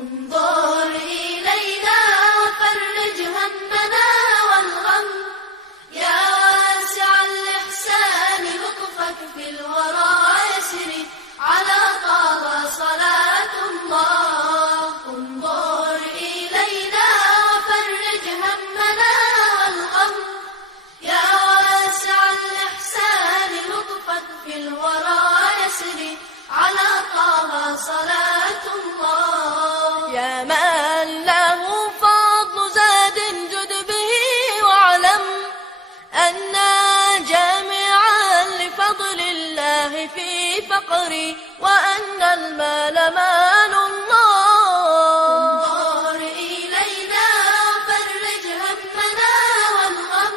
انظر إلينا وفرج همنا والغم، يا واسع الإحسان لطفك في الورى يسري على طه صلاة الله. انظر إلينا وفرج همنا والغم، يا واسع الإحسان لطفك في الورى يسري على طه صلاة الله. يا من له فضل زاد جد به واعلم أن جامعا لفضل الله في فقري وأن المال مال الله. انظر إلينا وفرج همنا والغم،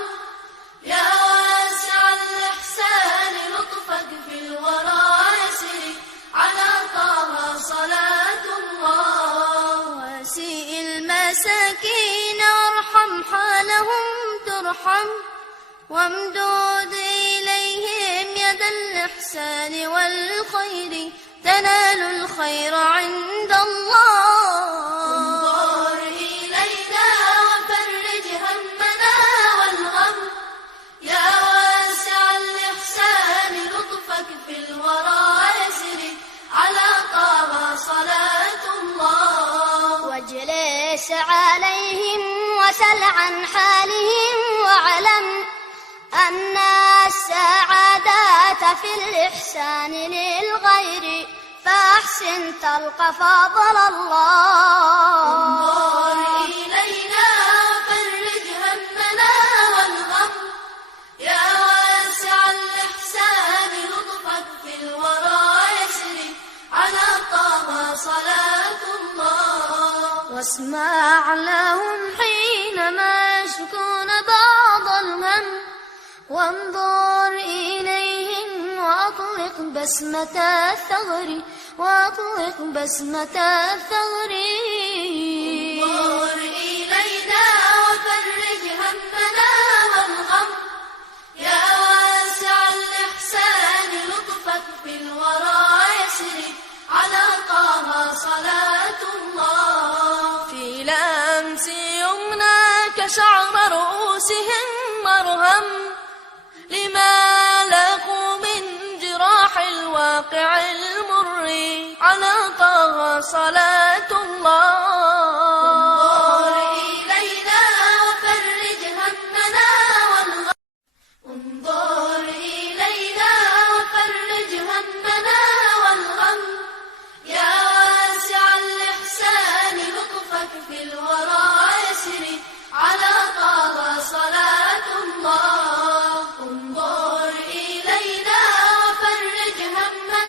يا واسع الإحسان لطفك في الورى يسري على طه صلاة الله. واسئ المساكين وارحم حالهم ترحم، وامدد إليهم يد الإحسان والخير تنال الخير عند الله. انظر إلينا وفرج همنا والغم، يا واسع الإحسان لطفك في الورى يسري على طه صلاة الله. واجلس عليهم وسل عن حالهم واعلم أن السعادة في الإحسان للغير، فأحسن تلقى فضل الله. انظر إلينا وفرج همنا والغم، يا واسع الإحسان لطفك في الورى يسري على طه صلاة الله. واسمع لهم حينما يشكون بعض الهم، وانظر إليهم وأطلق بسمة الثغر، وأطلق بسمة الثغر. انظر إلينا وفرج همنا والغم، يا واسع الإحسان لطفك في الورى يسري على طه صلاة الله. في لمس يمناك شعر رؤوسهم مرهم، لما لقوا من جراح الواقع المر على طه صلاة الله. انظر إلينا وفرج همنا والغم، انظر إلينا وفرج همنا والغم، يا واسع الإحسان لطفك في الورى